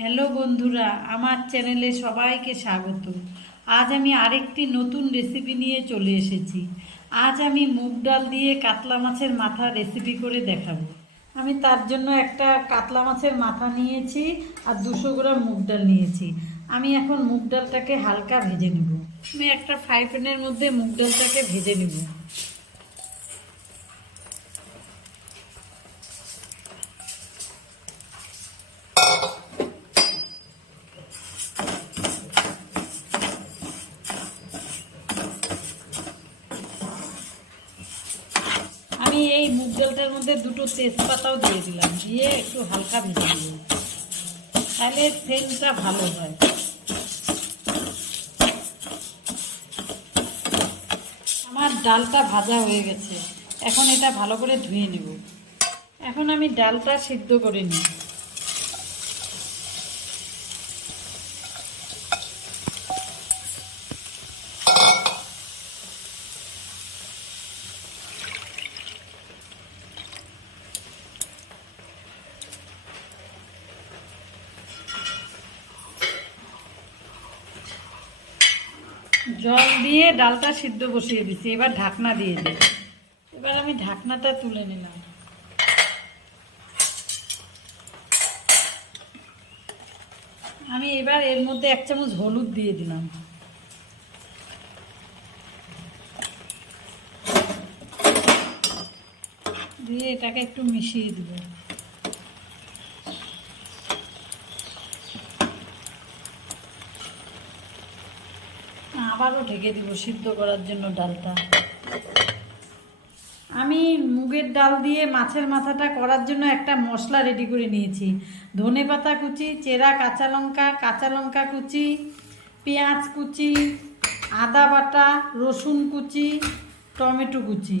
Hello বন্ধুরা, আমার চ্যানেলে সবাইকে স্বাগত। আজ আমি আরেকটি নতুন রেসিপি নিয়ে চলে এসেছি। আজ আমি মুগ ডাল দিয়ে কাতলা মাছের মাথা রেসিপি করে দেখাবো। আমি তার জন্য একটা কাতলা মাছের মাথা নিয়েছি আর 200 গ্রাম মুগ ডাল নিয়েছি। আমি এখন মুগ ডালটাকে হালকা ভেজে নেব। আমি একটা ফ্রাই প্যানের মধ্যে মুগ ডালটাকে ভেজে নেব। আমি এই মুগ ডালটার মধ্যে 2টো তেজপাতাও দিয়ে দিলাম, দিয়ে একটু হালকা ভেজে নেব, তাহলে সেন্টটা ভালো হয়। আমার ডালটা ভাজা হয়ে গেছে, এখন এটা ভালো করে ধুয়ে নেব। এখন আমি ডালটা সিদ্ধ করে নিই। জল দিয়ে ডালটা সিদ্ধ বসিয়ে দিচ্ছি, এবার ঢাকনা দিয়ে দিই। এবার আমি ঢাকনাটা তুলে নিলাম। আমি এবার এর মধ্যে 1 চামচ হলুদ দিয়ে দিলাম, দিয়ে এটাকে একটু মিশিয়ে দিব। আবারও ঢেকে দিব সিদ্ধ করার জন্য ডালটা। আমি মুগের ডাল দিয়ে মাছের মাথাটা করার জন্য একটা মশলা রেডি করে নিয়েছি। ধনেপাতা কুচি, চেরা কাঁচা লঙ্কা কুচি, পেঁয়াজ কুচি, আদা বাটা, রসুন কুচি, টমেটো কুচি।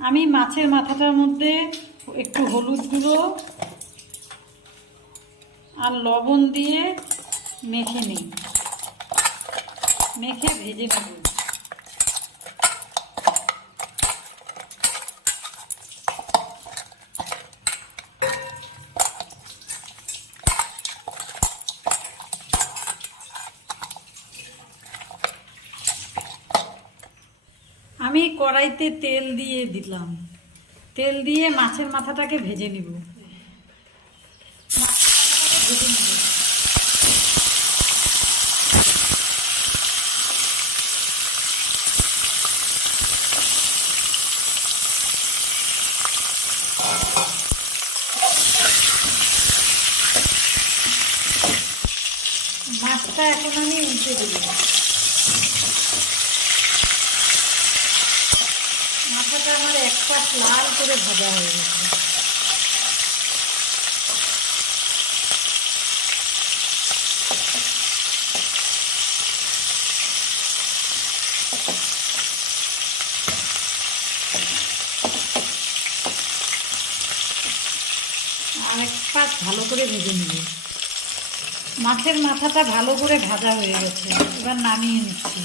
আমি মাছের মাথাটার মধ্যে একটু হলুদ গুঁড়ো আর লবণ দিয়ে মেখে নিই, মেখে ভেজে নেব। আমি কড়াইতে তেল দিয়ে দিলাম, তেল দিয়ে মাছের মাথাটাকে ভেজে নিব। মাছটা এখন আমি উল্টে দেব। মাথাটা আমার এক পাশ লাল করে ভাজা হয়ে গেছে। আর এক পাশ ভালো করে ভেজে নিব। মাছের মাথাটা ভালো করে ভাজা হয়ে গেছে, এবার নামিয়ে নিচ্ছি।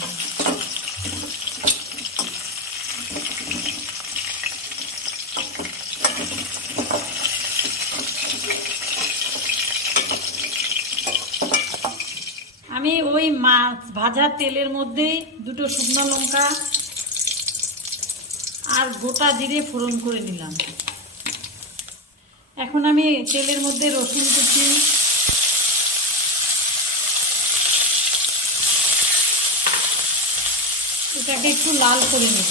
আমি ওই মাছ ভাজা তেলের মধ্যেই 2টো শুকনো লঙ্কা আর গোটা জিরে ফোড়ন করে নিলাম। এখন আমি তেলের মধ্যে রসুন কুচি, এটাকে একটু লাল করে নেব।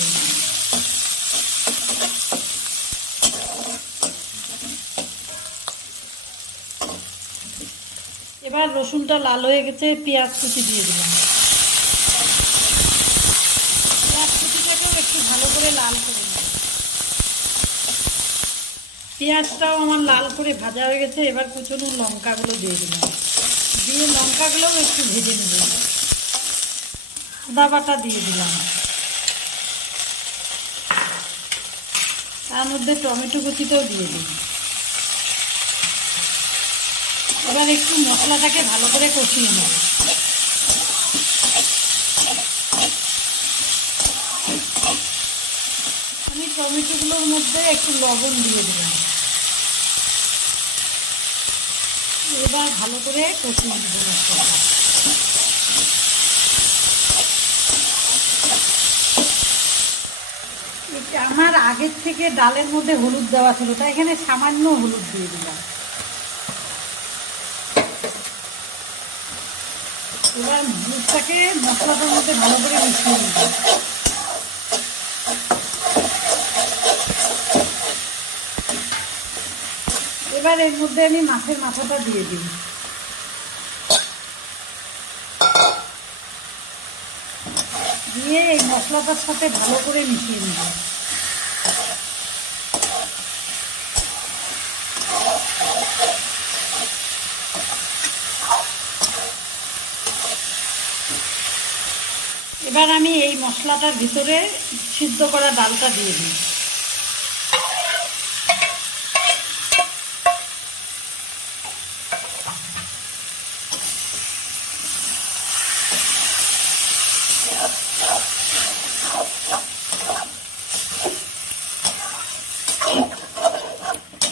এবার রসুনটা লাল হয়ে গেছে, পেঁয়াজ কুচি দিয়ে দিলাম। পেঁয়াজ কুচিটাকেও একটু ভালো করে লাল করে নেব। পেঁয়াজটাও আমার লাল করে ভাজা হয়ে গেছে, এবার কুচনো লঙ্কাগুলো দিয়ে দিলাম, দিয়ে লঙ্কাগুলোও একটু ভেজে নেব। আদা বাটা দিয়ে দিলাম, তার মধ্যে টমেটো কুচিটাও দিয়ে দিই। এবার একটু মশলাটাকে ভালো করে কষিয়ে নেব। আমি টমেটোগুলোর মধ্যে একটু লবণ দিয়ে দিলাম, এবার ভালো করে কষিয়ে দেবো মশলাটা। আমার আগের থেকে ডালের মধ্যে হলুদ দেওয়া ছিল, তাই এখানে সামান্য হলুদ দিয়ে দিলাম। এবার দুধটাকে মশলাটার মধ্যে ভালো করে মিশিয়ে নেব। এবার এর মধ্যে আমি মাছের মাথাটা দিয়ে দিই। দিয়ে এই মশলাটার সাথে ভালো করে মিশিয়ে নেব। এবার আমি এই মশলাটার ভিতরে সিদ্ধ করা ডালটা দিয়ে দিই।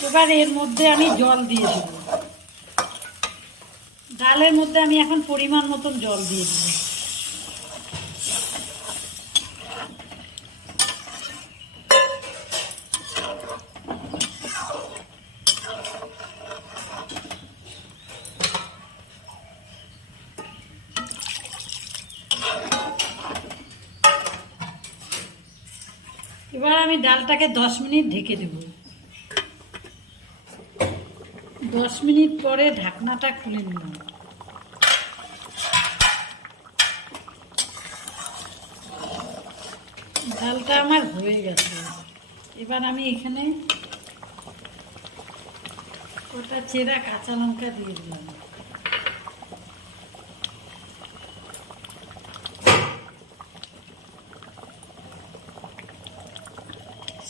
এবার এর মধ্যে আমি জল দিয়ে দেব। ডালের মধ্যে আমি এখন পরিমাণ মতন জল দিয়ে দেব। এবার আমি ডালটাকে 10 মিনিট ঢেকে দেব। 10 মিনিট পরে ঢাকনাটা খুলে নিলাম। ডালটা আমার হয়ে গেছে। এবার আমি এখানে কটা চেরা কাঁচা লঙ্কা দিয়ে দিলাম।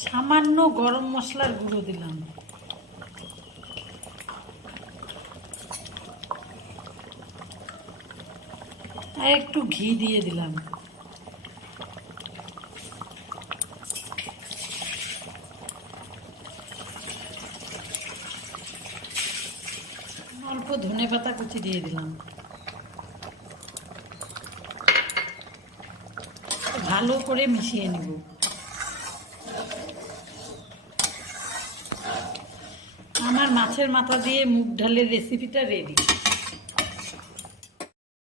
সামান্য গরম মশলার গুঁড়ো দিলাম। আর একটু ঘি দিয়ে দিলাম। অল্প ধনেপাতা কুচি দিয়ে দিলাম। ভালো করে মিশিয়ে নেব। আমার মাছের মাথা দিয়ে মুগ ডালের রেসিপিটা রেডি।